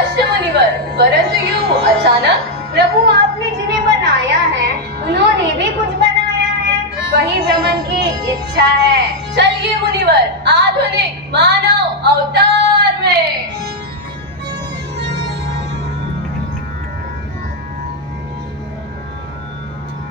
अवश्य मुनिवर, परंतु यूं अचानक? प्रभु, आपने जिन्हें बनाया है उन्होंने भी कुछ बनाया है, वही भ्रमण की इच्छा है। चलिए मुनिवर, आधुनिक मानव अवतार में।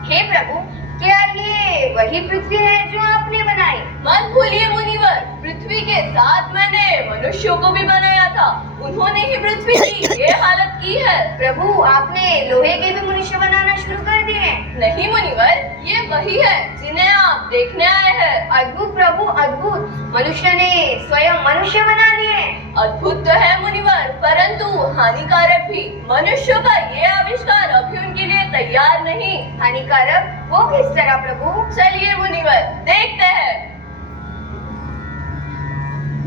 हे प्रभु, क्या ये वही पृथ्वी है जो आपने बनाई? मत भूलिए मुनिवर, पृथ्वी के साथ मैंने मनुष्यों को भी बनाया था। उन्होंने ही पृथ्वी की ये हालत की है। प्रभु, आपने लोहे के भी मनुष्य बनाना शुरू कर दिए? नहीं मुनिवर, ये वही है जिन्हें आप देखने आए हैं। अद्भुत प्रभु, अद्भुत। मनुष्य ने स्वयं मनुष्य बना लिए। अद्भुत तो है मुनिवर, परंतु हानिकारक भी। मनुष्य का ये आविष्कार अभी उनके लिए तैयार नहीं। हानिकारक? वो किस तरह प्रभु? चलिए मुनिवर, देखते हैं।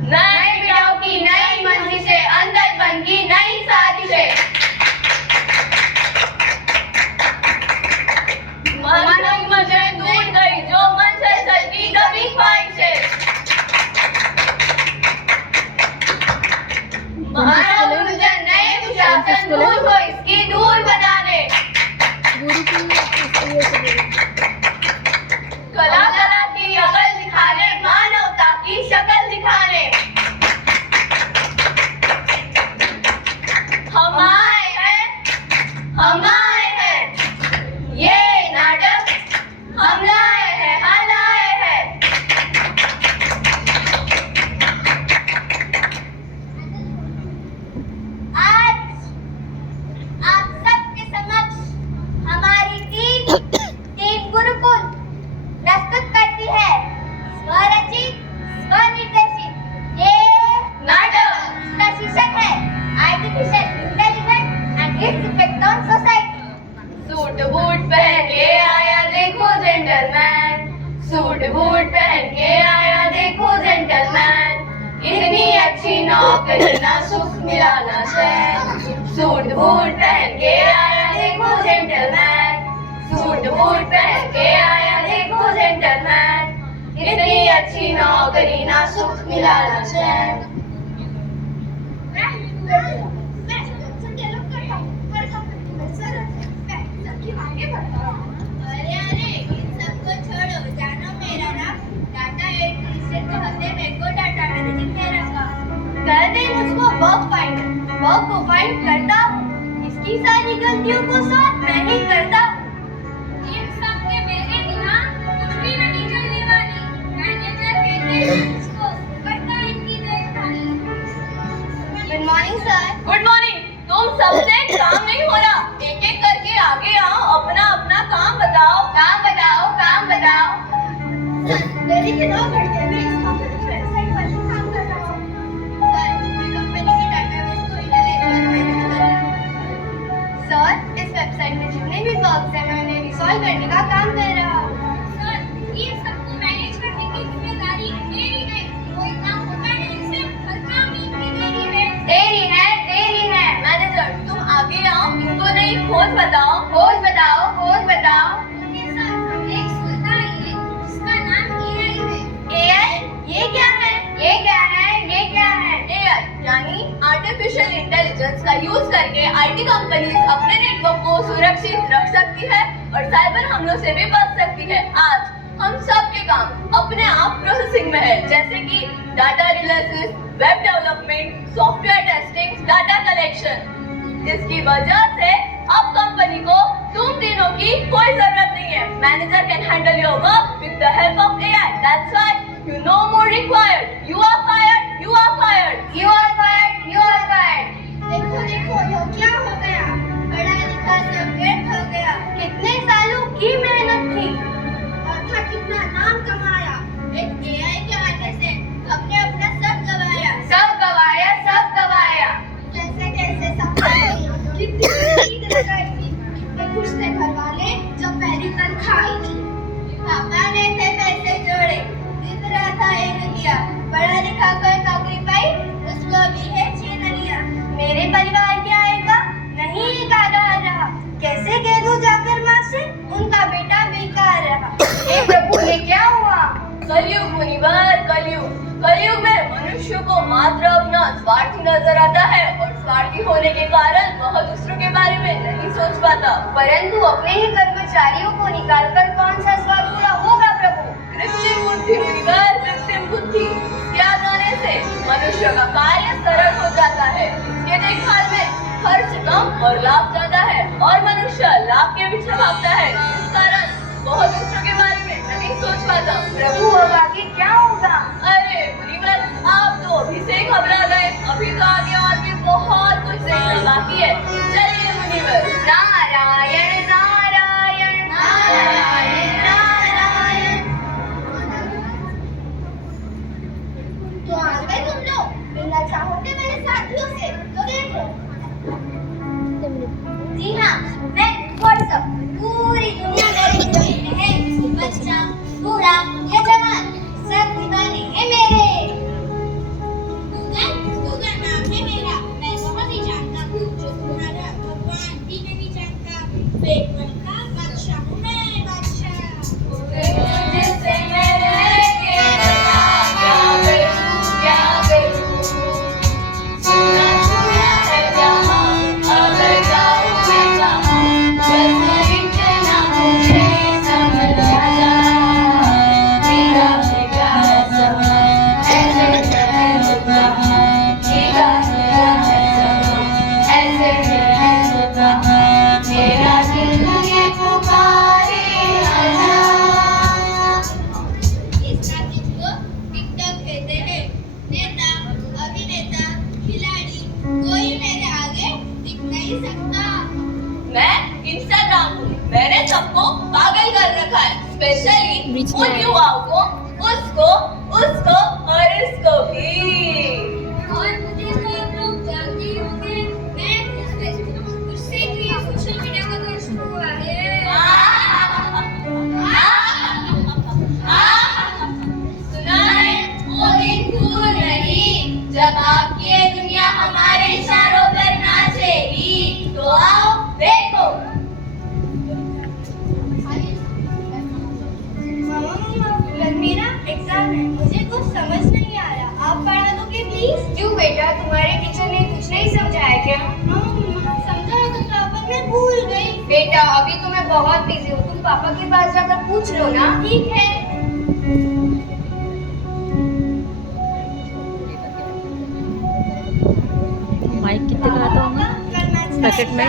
नए विचारों की नई मंजिलें, अंधपन की नई साजिशें। मानव मजें दूर गई जो मन से चलती कभी ख्वाहिशें। मानव गुरुजन नए दुशासन दूर को इसकी दूर बनाने। कला कला की अकल दिखाने, मानवता की शक्ल दिखाने। हम आए हैं, ये नाटक हम लाए हैं। आज आप सबके समक्ष हमारी टीम गुरुकुल प्रस्तुत करती है स्वरचित, स्वनिर्देशित ये नाटक। इसका शीर्षक है artificial intelligence and its effect on society. Suit boot पहन के आया देखो जेंटलमैन, सूट बूट पहन के आया देखो जेंटलमैन। इतनी अच्छी नौकरी ना सुख मिला ना चैन। सूट बूट पहन के आया देखो जेंटलमैन, सूट बूट पहन के आया देखो जेंटलमैन। इतनी अच्छी नौकरी ना सुख मिला ना चैन। अरे इन सबको छोड़ो, जानो मेरा नाम डाटा एंट्री से कहते मेरे को डाटा मैनेजिंग में रखा। कहते मुझको बग फाइंडर, बग को फाइंड करता हूँ, इसकी सारी गलतियों को सॉल्व मैं ही करता हूँ। इन सब के मेरे बिना कुछ भी नहीं चलने वाली। मैनेजर कहते हैं इसको करता इनकी देखभाल। Good morning sir. Good morning. तुम सबसे काम नहीं हो रहा, एक एक करके आगे आओ, अपना अपना काम बताओ। काम बताओ। डेली के 9 घंटे में इस वेबसाइट पर काम कर रहा हूँ। सर, मैं कंपनी के डेटाबेस को मैनेज कर रही हूँ। सर, इस वेबसाइट में जितने भी बग्स हैं मैं उन्हें रिसॉल्व करने का काम कर रहा हूँ। सर, ये सबको मैनेज करने की जिम्मेदारी मेरी है। कोई काम होता है इसे हर काम इनकी देरी है। मैनेजर, तुम आगे आओ, इनको नहीं खोज बताओ। खोज बताओ। उनके साथ एक सुविधा है जिसका नाम AI है। AI? ये क्या है? AI यानी आर्टिफिशियल इंटेलिजेंस का यूज करके IT कंपनीज अपने नेटवर्क को सुरक्षित रख सकती है और साइबर हमलों से भी बच सकती है। आज हम सब के काम अपने आप प्रोसेसिंग में है, जैसे कि data analysis, web development, software testing, data collection. इसकी वजह से अब कंपनी को तुम तीनों की कोई जरूरत नहीं है। Manager can handle your work with the help of AI. That's why you no more required. You are fired. देखो ये क्या हो गया? पढ़ा लिखा सब व्यर्थ हो गया। कितने सालों की मेहनत थी और था कितना नाम कमाया। एक AI के आने से हमने अपना सब गवाया। कैसे सब कितनी नींद लगाई थी, कितने खुश थे घर वाले जब पहली तनख्वाह आई थी। पापा ने थे पैसे जोड़े, दिन रात एक किया, पढ़ा लिखा कोई नौकरी पाई, उसको भी है छीन लिया। मेरे परिवार क्या आएगा? नहीं एक आधार रहा। कैसे कह दूं जाकर माँ से उनका बेटा बेकार रहा। हे प्रभु, ये क्या हुआ? कलयुग मुनिवर, कलयुग में मनुष्य को मात्र अपना स्वार्थ नजर आता है और स्वार्थी होने के कारण वह दूसरों के बारे में नहीं सोच पाता। परंतु अपने ही कर्मचारियों को निकालकर कौन सा स्वाद पूरा होगा प्रभु? कृत्रिम बुद्धि मुनिवर, कृत्रिम बुद्धि के आने से मनुष्य का कार्य सरल हो जाता है। इसके देखभाल में खर्च कम और लाभ ज्यादा है और मनुष्य लाभ के पीछे भागता है। इस कारण वह दूसरों के बारे में नहीं सोच पाता। प्रभु अब आगे क्या होगा? अरे मुनिवर, आप तो अभी से ही घबरा गए। अभी तो आगे और भी बहुत कुछ देखना बाकी है। चलिए मुनिवर। नारायण नारायण नारायण नारायण। तो आ गए तुम लोग? मिलना चाहोगे मेरे साथियों से? तो देखो। जी हाँ, मैं व्हाट्सएप पूरी दुनिया में है। बच्चा, बूढ़ा या जवान, सब दीवाने हैं मेरे। गूगल नाम है मेरा, मैं बहुत ही जानता हूँ जो तुम्हारा भगवान भी नहीं जानता। बेकवर का बादशाह हूँ मैं, बादशाह। जिससे मैं रह के क्या करूँ, सुना सुना है जहाँ, अब जाऊँ मैं कहाँ, बस इतना मुझे समझ आ जा। मेरा प्यार समा ऐसे है कहाँ, मेरा प्यार समा ऐसे है कहाँ, मेरा दिल ये पुकारे आजा। इस नाटक को टिकटॉक कहते हैं। नेता, अभिनेता, खिलाड़ी, कोई मेरे आगे दिख नहीं सकता। मैं इंस्टाग्राम हूँ, मैंने सबको पागल कर रखा है, स्पेशली उन युवाओं को, उसको और इसको भी। और मुझे तो आप लोग जानते ही होंगे, मैं उससे ही सोशल मीडिया का दोस्त हुआ है। सुना है वो दिन दूर नहीं जब आपकी ये दुनिया हमारे इशारों पर नाचेगी। तो आओ देखो। कल मेरा एग्जाम है, मुझे कुछ समझ नहीं आ रहा, आप पढ़ा दोगे प्लीज? क्यों बेटा, तुम्हारे टीचर ने कुछ नहीं समझाया क्या? समझाया तो था पर मैं भूल गई। बेटा अभी तो मैं बहुत बिजी हूँ, तुम पापा के पास जाकर पूछ लो ना। ठीक है। माइक कितने का आता होगा पैकेट में?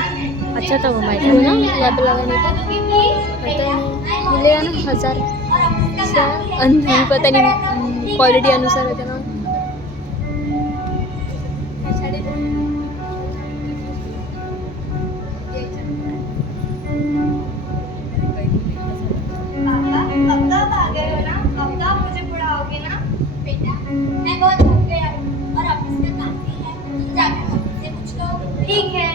अच्छा था वो माइक है ना, यहाँ पे लगाने का पता नहीं, मिलेगा ना 1000 नहीं पता नहीं, क्वालिटी अनुसार है ना। पापा अब तो आप आ गए हो ना, अब तो आप मुझे पढ़ाओगे ना? बेटा मैं बहुत थक गया हूँ और ऑफिस में काम भी है, तुम जाकर मम्मी से पूछ लो। ठीक है।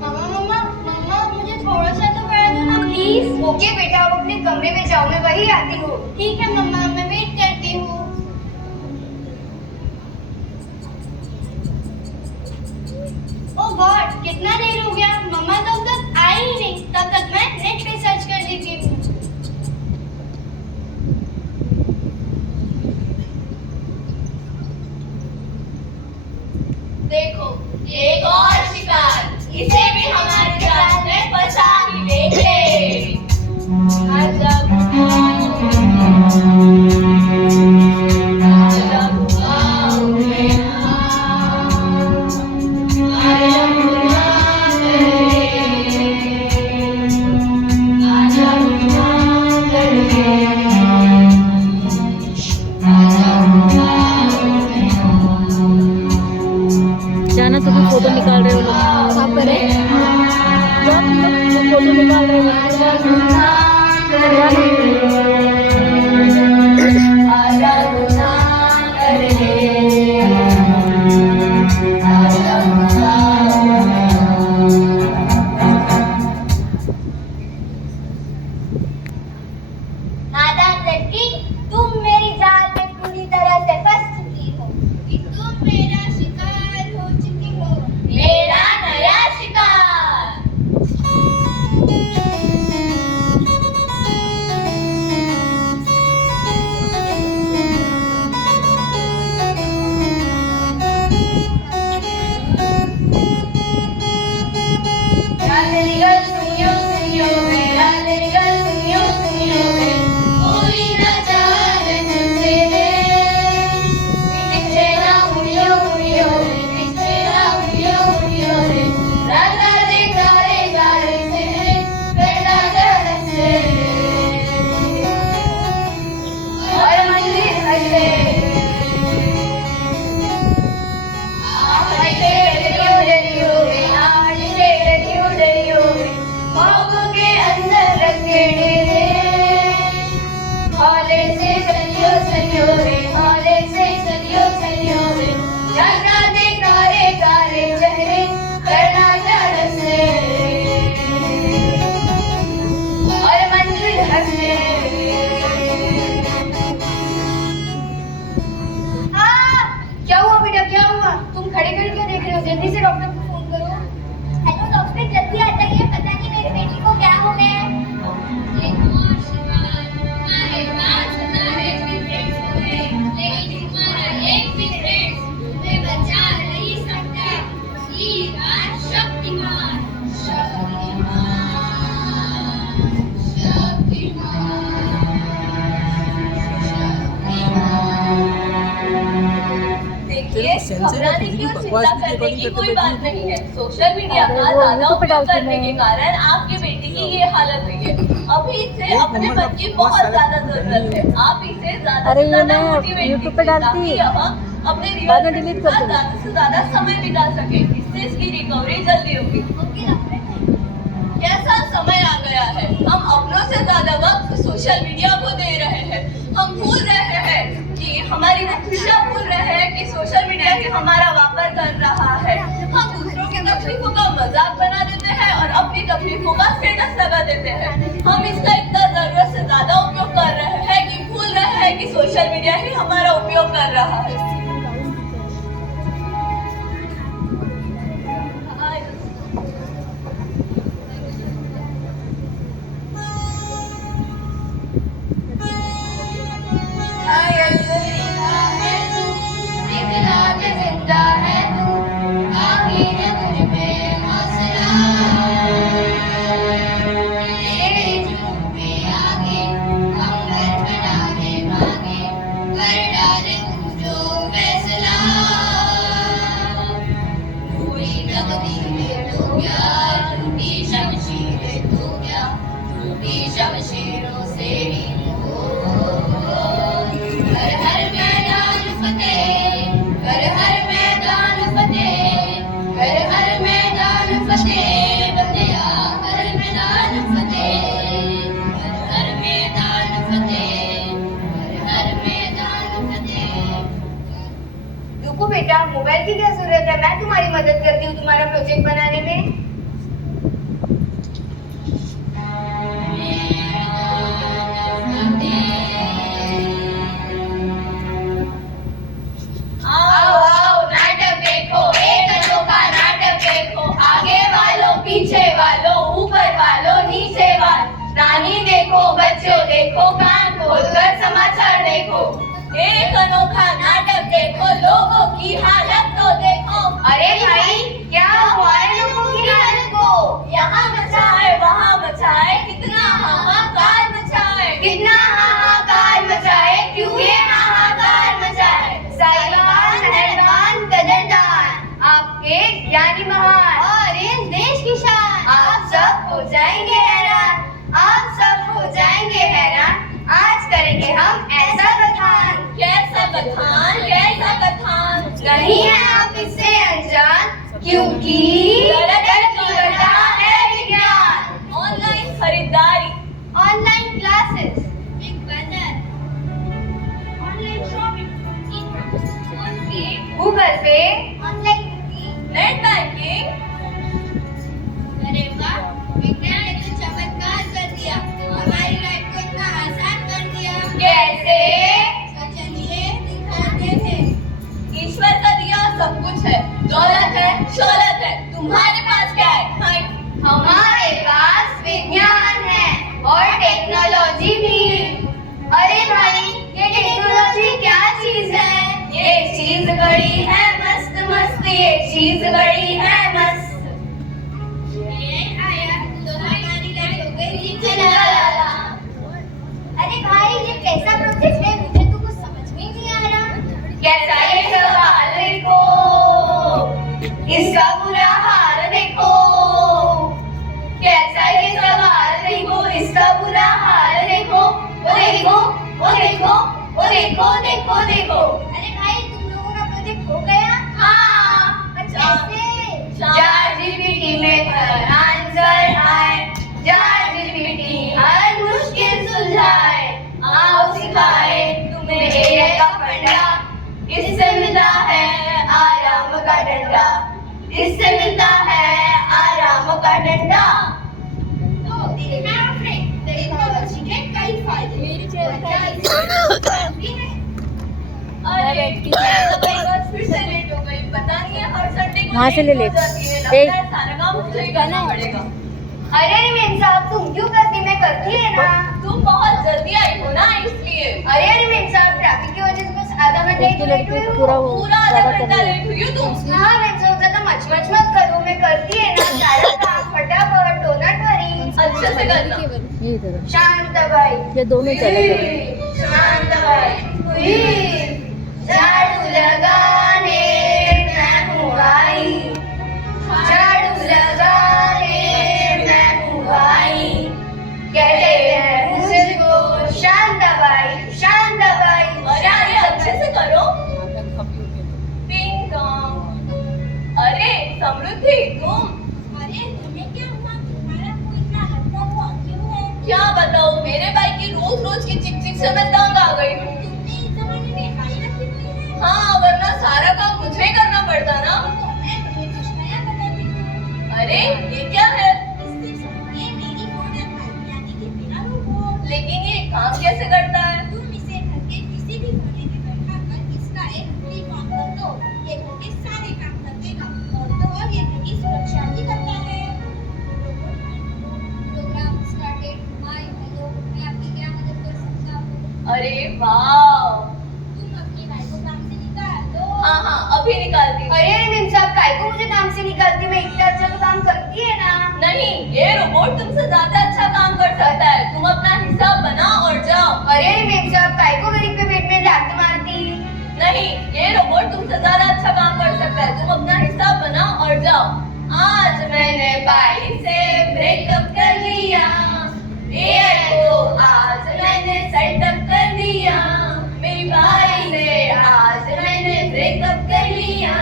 मम्मा मुझे थोड़ा सा तो पढ़ा दो ना प्लीज। ओके बेटा, आप अपने कमरे में जाओ, मैं वही आती हूँ। ठीक है मम्मा, मैं वेट करती हूँ। ओह गॉड, कितना देर हो गया, मम्मा तो अब तक आई ही नहीं। तब तक मैं नेट पे सर्च कर लेती हूँ। देखो एक और शिकार, इसे भी हमारे जाल में फंसा ही लेंगे। आजा जाना, तो फोटो निकाल रहे हो लोग, कहाँ पर है? फोटो निकाल रहे हो। नादान लड़की, तुम मेरी जाल में पूरी तरह से फंस चुकी हो। तुम मेरा शिकार हो चुकी हो। मेरा नया शिकार। 1 हौले से चलियो चलियो रे, हौले से चलियो चलियो रे, जाना देखा रे कारे चेहरे करना चढ़स रे, और मंजिल हंसे। क्या हुआ बेटा, क्या हुआ? तुम खड़े खड़े क्यों देख रहे हो? जल्दी से डॉक्टर को फोन करो। हेलो डॉक्टर, जल्दी आ जाइए, पता नहीं मेरी बेटी को क्या हो गया है। देखिए, घबराने की और चिंता करने की कोई बात नहीं है। सोशल मीडिया का अरे वो ज्यादा यूट्यूब पे उपयोग डालती करने हैं। के कारण आपकी बेटी की ये हालत हुई है। अभी इसे अपने मन की बहुत ज्यादा जरूरत है। आप इसे ज्यादा अरे से ये ज्यादा मैं मोटिवेट यूट्यूब पे कीजिए डालती ताकि यह अपने बाद में रियल डिलीट के कर साथ दूंगी। ज्यादा से ज्यादा समय बिता सके। इससे इसकी रिकवरी जल्दी होगी। कैसा समय आ गया है, हम अपनों से ज्यादा वक्त सोशल मीडिया को दे रहे हैं। हम भूल रहे हैं कि हमारी वो खुशियाँ भूल रहे हैं कि सोशल मीडिया की हमारा वापर कर रहा है। हम दूसरों की तकलीफों का मजाक बना देते हैं और अपनी तकलीफों का स्टेटस लगा देते हैं। हम इसका इतना जरूरत से ज्यादा उपयोग कर रहे हैं कि भूल रहे हैं कि सोशल मीडिया ही हमारा उपयोग कर रहा है। शमशीरों से हर हर मैदान फतेह, हर हर मैदान फतेह, हर हर मैदान फतेह, बंदिया हर मैदान फतेह, हर हर मैदान फतेह, हर हर मैदान फतेह। रुको बेटा, मोबाइल की क्या जरूरत है? मैं तुम्हारी मदद करती हूँ तुम्हारा प्रोजेक्ट बनाने में। पीछे वालों, ऊपर वालों, नीचे वालों, नानी देखो, बच्चों देखो, कान खोलकर समाचार देखो। एक अनोखा नाटक देखो, लोगों की हालत तो देखो। अरे भाई, क्या हुआ है लोगों की हालत को? यहाँ मचाए, वहाँ मचाए, कितना हाहाकार मचाए, कितना हाहाकार मचाए, क्यों ये हाहाकार मचाए? साहिबान, मेहरबान, कदरदान, आपके ज्ञानी महान और इस देश की शान, आप सब हो जाएंगे हैरान, आप सब हो जाएंगे हैरान। आज करेंगे हम ऐसा कथान। कैसा कथान, कैसा कथान? नहीं है आप इससे अनजान, क्योंकि तरक्की कर रहा है विज्ञान। ऑनलाइन खरीदारी, ऑनलाइन क्लासेस, बिग बाजार, ऑनलाइन शॉपिंग, गूगल पे, ऑनलाइन नेट बैंकिंग। अरे वाह, विज्ञान ने तो चमत्कार कर दिया, हमारी लाइफ को इतना आसान कर दिया। कैसे? तो चलिए दिखाते हैं। ईश्वर का दिया सब कुछ है, दौलत है, शौलत है, तुम्हारे पास क्या है? हमारे पास विज्ञान है और टेक्नोलॉजी भी। अरे भाई, ये टेक्नोलॉजी क्या चीज है? ये चीज बड़ी है मस्त मस्त, ये चीज बड़ी है मस्त। अरे भाई, ये कैसा प्रोजेक्ट है? मुझे तो कुछ समझ में नहीं आ रहा। कैसा ये सवाल देखो, इसका बुरा हाल देखो। कैसा ये सवाल देखो, इसका बुरा हाल देखो। वो देखो, वो देखो, वो देखो, देखो देखो। अरे भाई, तुम लोगों का प्रोजेक्ट हो गया? हाँ। कैसे? ChatGPT में हर आंसर आए, ChatGPT हर मुश्किल सुलझाए। आओ का फंडा, इससे मिलता है आराम का डंडा, इससे मिलता है आराम का डंडा। तो देखा आपने टेक्नोलॉजी के कई फायदे। अरे बस फिर से लेट हो गई, पता नहीं है हर संडे को वहाँ से ले ले। हो जाती है, लगता है सारा काम मुझे ही करना पड़ेगा। अरे रिमेन साहब तुम क्यों करती, मैं करती है ना। तुम बहुत जल्दी आई हो ना इसलिए। अरे रिमेन साहब ट्रैफिक की वजह से बस आधा घंटा ही तो लेट हुई हूँ। पूरा वो पूरा आधा ज़्यादा घंटा कर लेट हुई हो तुम। हाँ मैं सोचा था मच मच मत करो, मैं करती है ना सारा काम फटाफट, डोनट वरी। अच्छे से करना। ये इधर शांताबाई ये दोनों चले गए। शांताबाई हुई, झाड़ू लगाने मैं हूँ आई, झाड़ू लगाने मैं हूँ आई, कहते हैं मुझको शांताबाई शांताबाई। अरे अरे अच्छे से करो। टिंग टोंग। अरे समृद्धि तुम अरे तुम्हें क्या हुआ, तुम्हारा मुंह इतना हल्का हुआ क्यों है? क्या बताओ, मेरे भाई की रोज रोज की चिक चिक से मैं तंग आ गई हूँ। तुमने इस जमाने में हाई रखी हुई है। हाँ वरना सारा काम मुझे ही करना पड़ता ना। तो मैं तुम्हें कुछ नया बताती हूँ। अरे ये क्या है? ये मेरी फोन है भाई, यानी कि मेरा रोबोट। लेकिन ये काम कैसे करता है? तुम इसे घर के किसी भी कोने में बैठाकर इसका एक क्लिक ऑन कर दो, ये घर के सारे काम कर देगा और तो और ये घर की सुरक्षा भी करता है। Programme started. हाय हेलो, मैं आपकी क्या मदद कर सकता हूँ? अरे वाह। तुम अपने भाई को काम से निकाल दो। हाँ हाँ अभी निकालती हूँ। अरे रिमिन साहब काय को मुझे काम से निकालती, मैं इतना अच्छा तो काम करती है ना। नहीं, ये रोबोट तुमसे ज्यादा अच्छा काम कर सकता है। तुम अपना हिसाब बनाओ और जाओ। अरे रिमिन साहब काय को गरीब पे पेट में लात मारती। नहीं, ये रोबोट तुमसे ज्यादा अच्छा काम कर सकता है। तुम अपना हिसाब बनाओ और जाओ। आज मैंने भाई से ब्रेकअप कर लिया, AI को आज मैंने सेटअप कर दिया, मेरी भाई से आज मैंने ब्रेकअप कर लिया।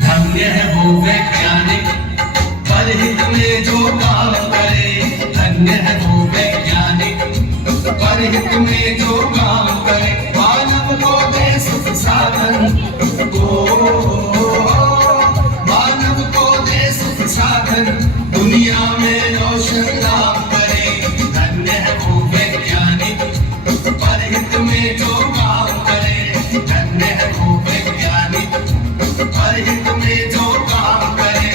धन्य है वो वैज्ञानिक परहित में जो काम करे, धन्य है वो वैज्ञानिक परहित में जो काम करे, मानव को दे सुख साधन मानव को दे सुख साधन, दुनिया में रोशन नाम करे। धन्य है वो वैज्ञानिक परहित में जो काम करे, धन्य है वो वैज्ञानिक परहित में जो काम करे।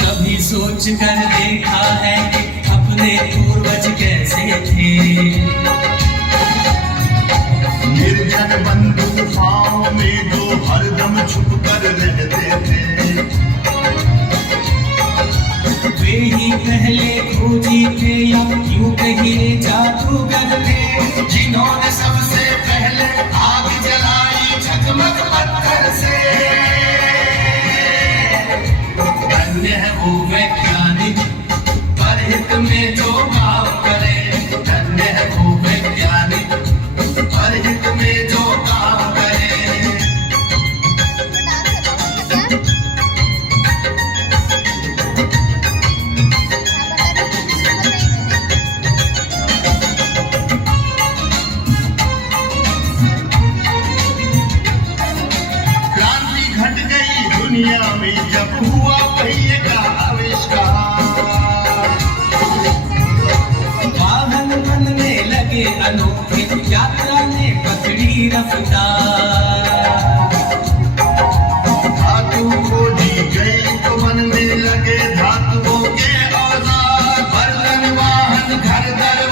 कभी सोच कर देखा है अपने पूर्वज कैसे थे, निर्जन बंधु गुफाओं में जो हरदम छुप कर रहते थे, वे ही पहले खोजी थे या यूं कहिए जादूगर थे, जिन्होंने सबसे पहले आग जलाई झकमक पत्थर से। धन्य है वो वैज्ञानिक परहित में जो काम करे, धन्य है वो वैज्ञानिक परहित में जो काम करे। क्रांति घट गई दुनिया में जब हुआ पहिए का आविष्कार, वाहन बनने लगे अनोखे, यात्रा ने पकड़ी रफ्तार, धातु खोजी गई तो बनने लगे धातुओं के औजार, बर्तन वाहन घर दर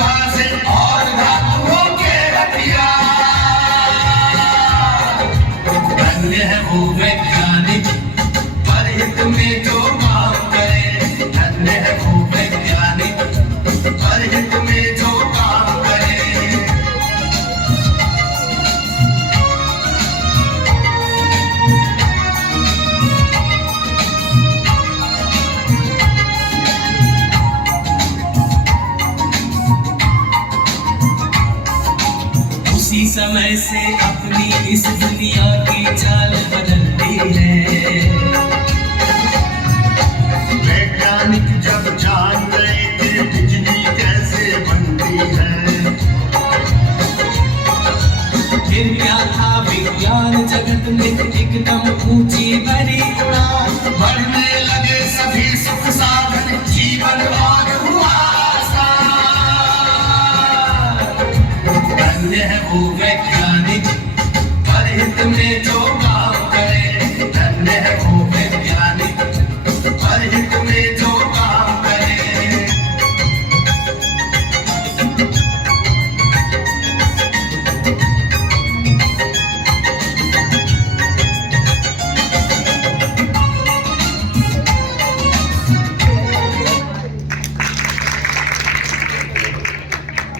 वैज्ञानिक परहित में जो काम करे। उसी समय से अपनी इस दुनिया की चाल बदलती है। वैज्ञानिक जब जान गए कि बिजली कैसे बनती है, फिर क्या था विज्ञान जगत में एकदम ऊंची बड़ी उड़ान। बढ़ने लगे सभी सुख साधन, जीवन और हुआ आसान। धन्य है वो वैज्ञानिक परहित में जो